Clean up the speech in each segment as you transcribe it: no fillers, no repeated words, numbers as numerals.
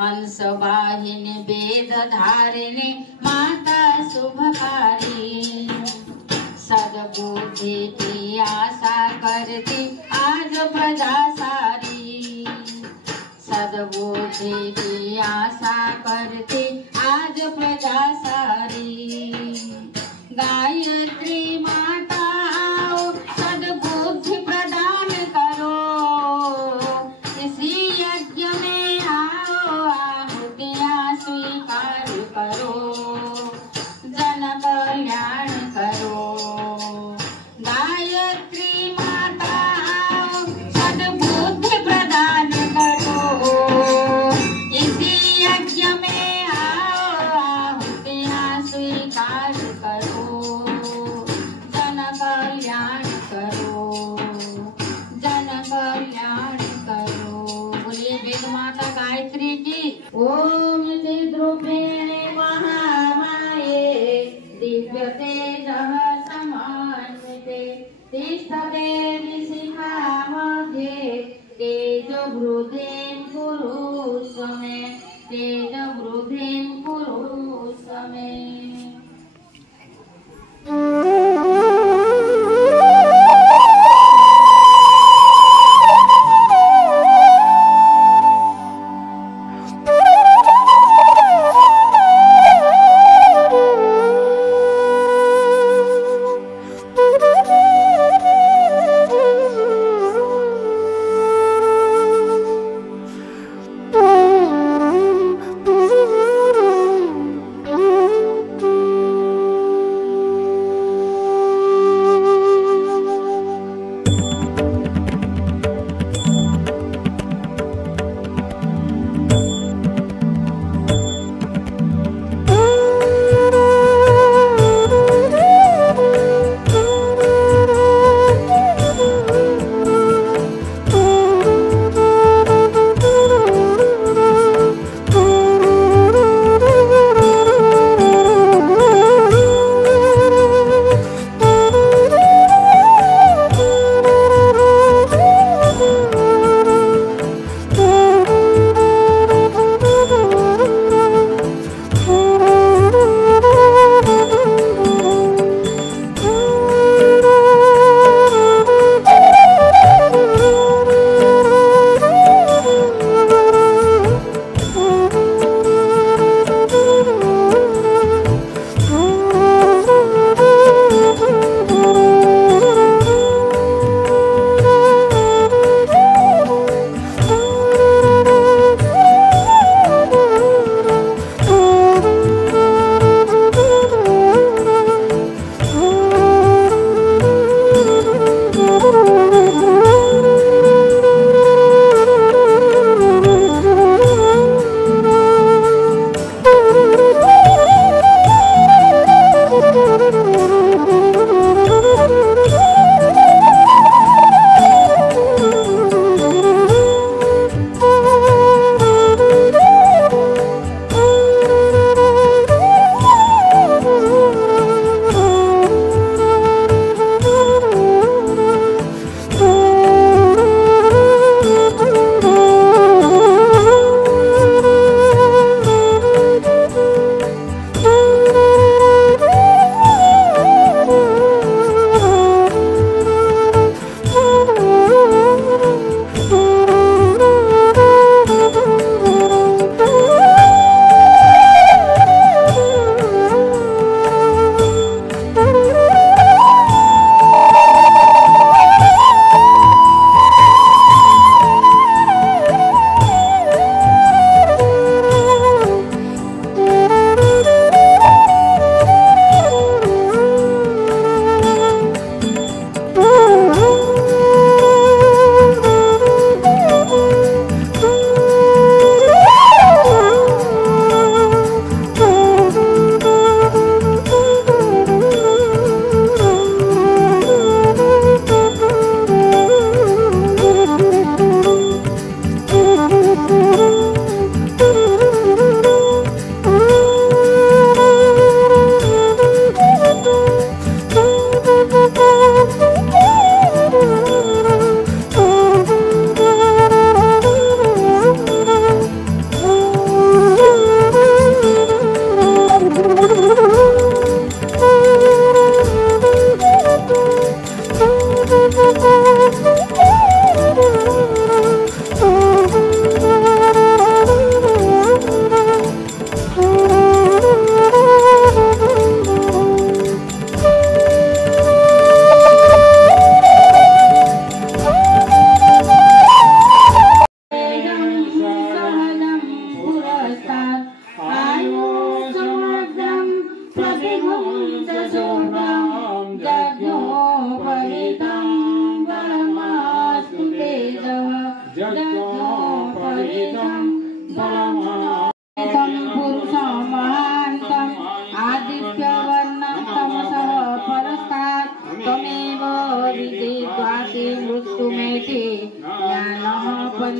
हंसवाहिनी वेद धारिणी माता शुभकारी। सद्बुद्धि की आशा करती आज प्रजा सारी। सद्बुद्धि की आशा करती आज प्रजा सारी। गायत्री माता आओ सद्बुद्धि प्रदान करो। इसी यज्ञ में आओ आहुतियाँ स्वीकार करो। जन कल्याण करो। गायत्री माता आओ सद्बुद्धि प्रदान करो। इसी यज्ञ में आओ आहुतियाँ स्वीकार करो। जन कल्याण करो। जन कल्याण करो। बोलिए वेद माता गायत्री की। ओम चिद्रूपिणे महामाये दिव्य तेजः समान्विते तिष्ठते विशिखा मध्ये तेजवृद्धिं कुरु स्वमे। तेजवृद्धिं कुरु स्वमे।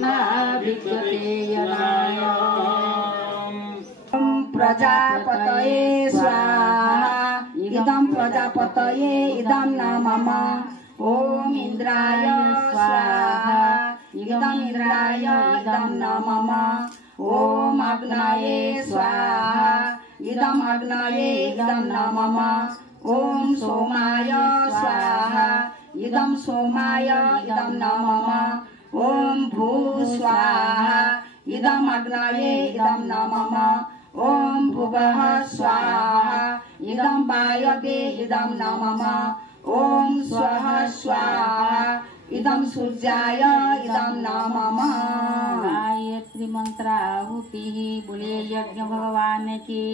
न विद्यते यनाय। प्रजापतये स्वाहा इदं प्रजापतये इदं न मम। ॐ इन्द्राय स्वाहा इदं इन्द्राय इदं न मम। ॐ अग्नये स्वाहा इदं अग्नये इदं न मम। ॐ सोमाय स्वाहा इदं सोमाय इदं न मम। ॐ भू स्वाहा इदं अग्नये इदं न मम। ॐ भुवः स्वाहा इदं वायवे इदं न मम। ॐ स्वः स्वाहा इदं सूर्याय इदं न मम। गायत्री मंत्राहुति बोले यज्ञ भगवान की।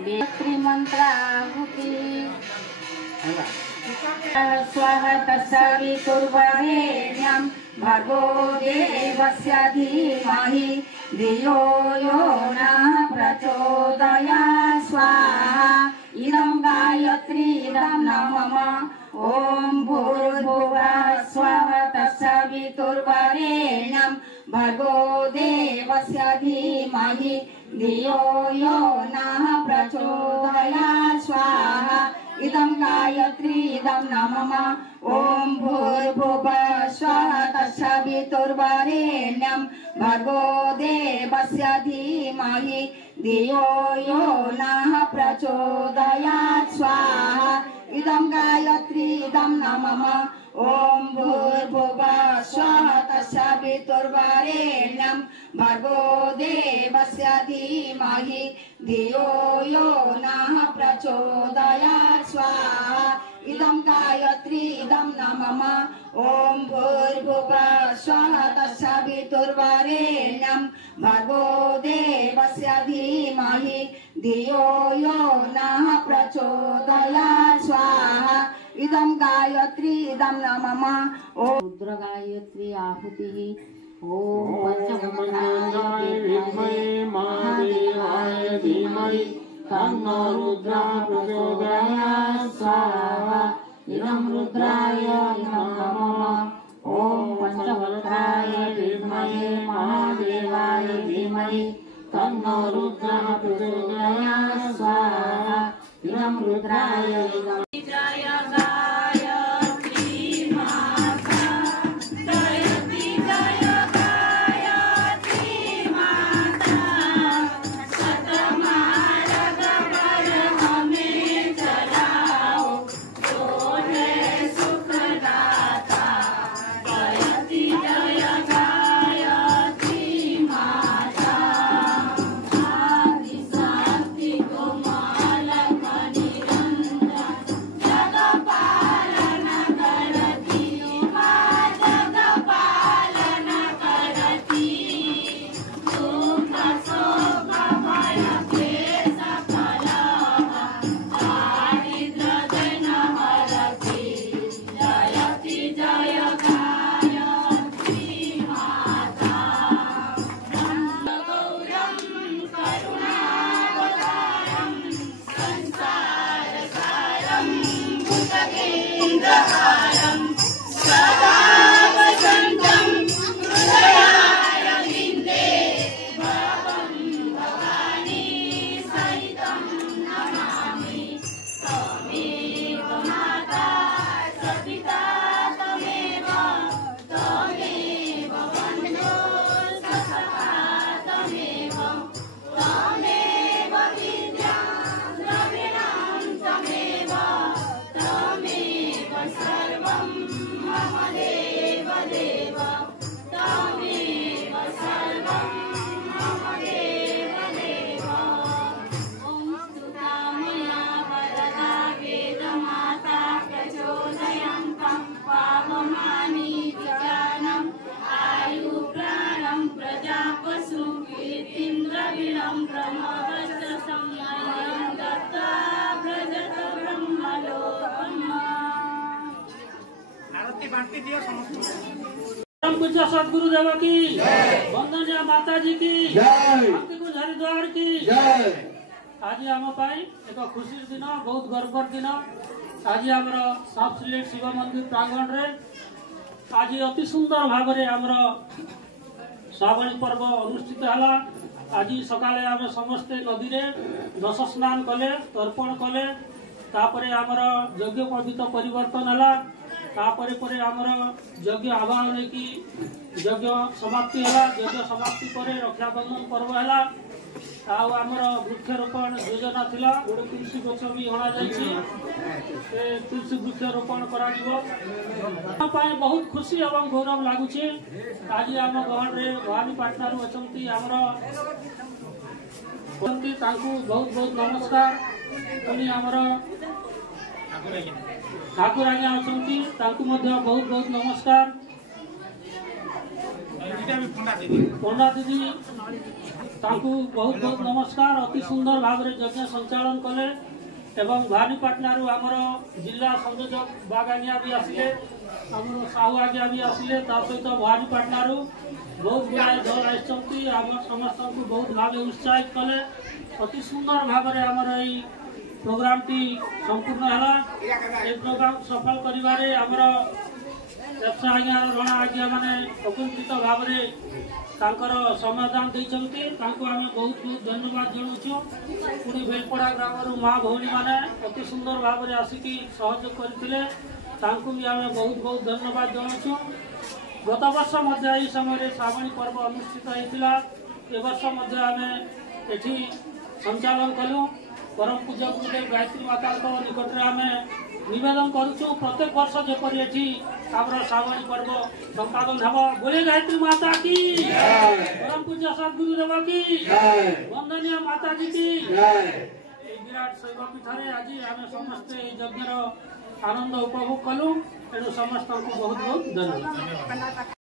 गायत्री मंत्राहुति स्वः तत्सवितुर्वरेण्यं भर्गो देवस्य धीमहि धियो यो नः प्रचोदयात्। स्वाहा इदं गायत्री इदं न मम। ॐ भूर्भुवः स्वः तत्सवितुर्वरेण्यं भर्गो देवस्य धीमहि धियो यो नः प्रचोदयात्। स्वाहा इदं गायत्री इदं न मम। ॐ भूर्भुवः स्वः तत्सवितुर्वरेण्यं भर्गो देवस्य धीमहि धियो यो नः प्रचोदयात्। स्वाहा इदं गायत्री इदं न मम। ॐ भूर्भुवः स्वः तत्सवितुर्वरेण्यं भर्गो देवस्य धीमहि धियो यो नः प्रचोदयात्। स्वाहा इदं गायत्री इदं न मम। ॐ भूर्भुवः स्वः तत्सवितुर्वरेण्यं भर्गो देवस्य धीमहि धियो यो नः प्रचोदयात्। स्वाहा इदं गायत्री इदं न मम। ॐ रुद्र गायत्री आहुति। ॐ पंचमुखनाय विद्महे महादेवाय धीमहि तन्नो रुद्रः प्रचोदयात्। स्वाहा इदं रुद्राय इदं नमः। ॐ पंचवक्त्राय विद्महे महादेवाय धीमहि तन्नो रुद्रः प्रचोदयात्। स्वाहा इदं रुद्राय इदं पूज्य सदगुरुदेव की वंदनीय माता जी की हरिद्वार की आज आम एक खुशी दिन बहुत गर्व दिन आज आम साफ सिलेट शिव मंदिर प्रांगण रे आज अति सुंदर भाव आमर श्रावणी पर्व अनुष्ठित है। आज सकाले आम समस्ते नदी में दश स्नान कले तर्पण कले तापर आमर यज्ञ पवित्र परिवर्तन है तापर आमर यज्ञ आवाहन की यज्ञ समाप्ति है। यज्ञ समाप्ति पर रक्षाबंधन पर्व है। आमर वृक्षरोपण योजना थिला गोटे तुलसी गछ भी हणा जाइए तुलसी वृक्षरोपण करा बहुत खुशी एवं गौरव लगुच। आज आम गहन भवानीपाटना अच्छा बहुत बहुत नमस्कार। पुणी आमर ठाकुर आज्ञा अच्छा बहुत बहुत नमस्कार। पंडा दीदी बहुत बहुत नमस्कार। अति सुंदर भाव में यज्ञ संचालन कले एवं भवानीपाटना आमर जिला संयोजक बाग आज्ञा भी आसिले आम साहू आज्ञा भी आसिले सहित भवानीपाटना बहुत गुड़ाए दल आसती आम समस्त बहुत भाव उत्साहित कले। अति सुंदर भाव में आमर यही प्रोग्राम टी संपूर्ण है। प्रोग्राम सफल करिवारे आमर व्यवसाय आज्ञा रण आज्ञा माने अकुंठित भाव में तांकर समाधान देइछंती तांको आमे बहुत बहुत धन्यवाद जणाउछु। पुणी बेलपड़ा ग्राम माँ भौणी माने अति सुंदर भाव में आसिकी सहयोग करथिले तांको भी आमे बहुत बहुत धन्यवाद जणाउछु। गत वर्ष मध्य एही समय श्रावणी पर्व अनुष्ठित होइतिला। ए वर्ष मध्य आमे एठी संचालन कलु। परम पूज्य गुरुदेव गायत्री माता निकट में आमे निवेदन करुछु प्रत्येक वर्ष जेपरि एठी आमर श्रावणी पर्व संपादन हब। बोले गायत्री माता की, परम पूज्य सद्गुरुदेव की, वंदनीय माता जी की। विराट शैवपीठ आज आम समस्ते यज्ञर आनंद उपभोग कलु। तेणु समस्त बहुत बहुत धन्यवाद।